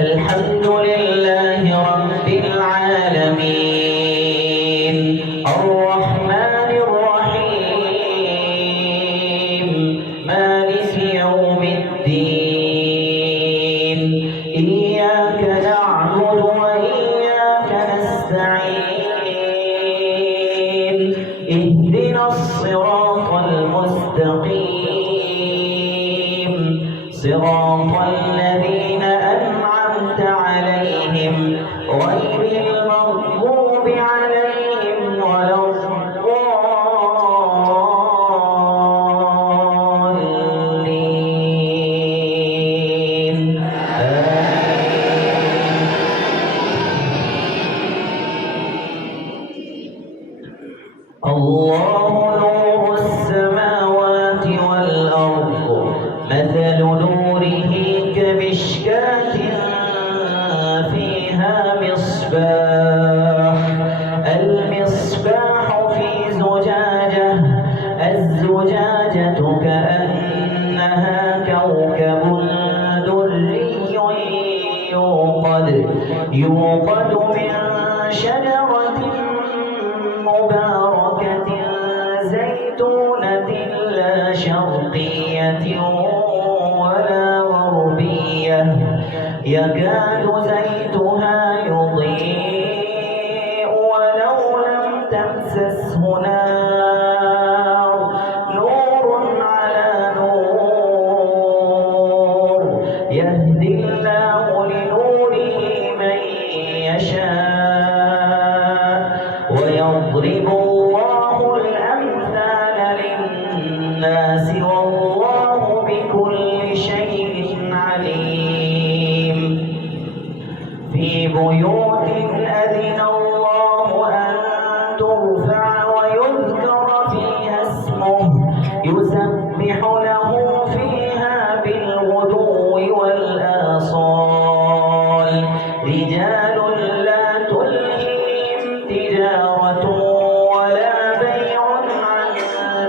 الحمد لله رب العالمين الرحمن الرحيم مالك يوم الدين إياك نعبد وإياك نستعين اهدنا الصراط المستقيم صراط الذين أنعمت عليهم غير المغضوب عليهم ولا الضالين الله نور السماوات والأرض مثل نوره كمشكاة فيها مصباح المصباح في زجاجة الزجاجة كأنها كوكب دري يوقد من شجرة مباركة زيتونة لا شرقية ولا غربية يكاد زيتها يضيء ولو لم تمسسه نار نور على نور يهدي الله لنوره من يشاء ويضرب الله الأمثال للناس والله بكل شيء عليم في بيوت أذن الله أن ترفع ويذكر فيها اسمه يسبح له فيها بالغدو والآصال رجال لا تلهيهم تجارة ولا بيع عن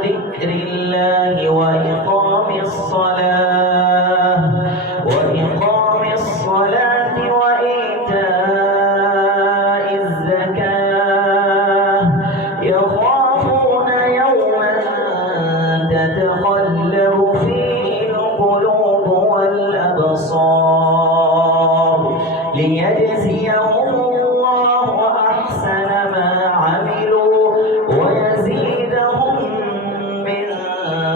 ذكر الله وإقام الصلاة وإيتاء الزكاة يخافون يوما تتقلب فيه القلوب والأبصار ليجزيهم الله أحسن ما عملوا ويزيدهم من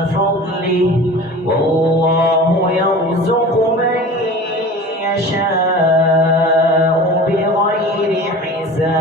فضله والله يرزق من يشاء بغير حساب.